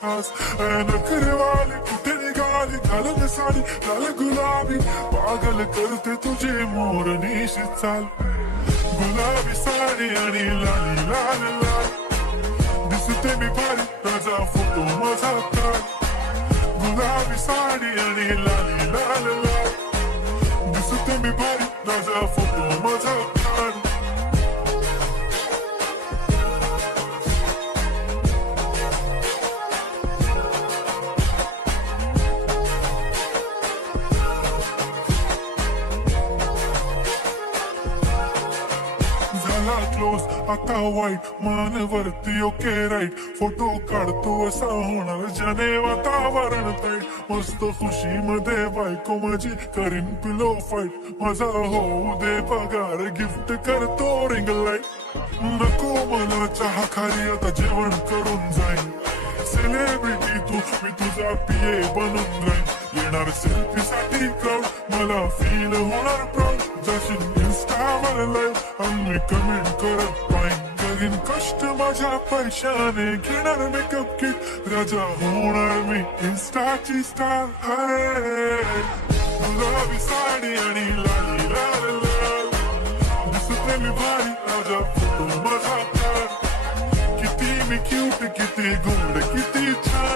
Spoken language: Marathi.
खास नखरेवाली कुठे निघाली घालून साडी लाल गुलाबी पागल करते तुझे मोरनीशी चाल गुलाबी साडी आणि लाली लाल लाल दिसते मी भारी ताजा फोटो माझा काढ गुलाबी साडी आणि लाली लाल लाल दिसते मी भारी ताजा फोटो माझा काढ क्लोज आता वाईट मानवरती ओके राईट फोटो काढतो असा होणार ज्याने वातावरण ताईट मस्त खुशी मध्ये बायको माझी करीन पिलो फाईट माझा होऊ दे पगार गिफ्ट करतो रिंग लाईट नको मला चहा खाली आता जेवण करून जाईन सेलिब्रिटी तू मी तुझा पिये बनून जाईन येणार सेल्फी साठी क्राऊड मला फील होणार प्राऊड जाशील इंस्टावर लाईव्ह आम्ही कमेंट करत पाहिन करीन कष्ट माझ्या पैशाने घेणार मेकअप किट राजा होणार मी इंस्टाची स्टार गुलाबी साडी आणि लाली लाल लाल दिसते मी भारी राजा फोटो माझा काढ किती मी क्यूट किती गोड किती छान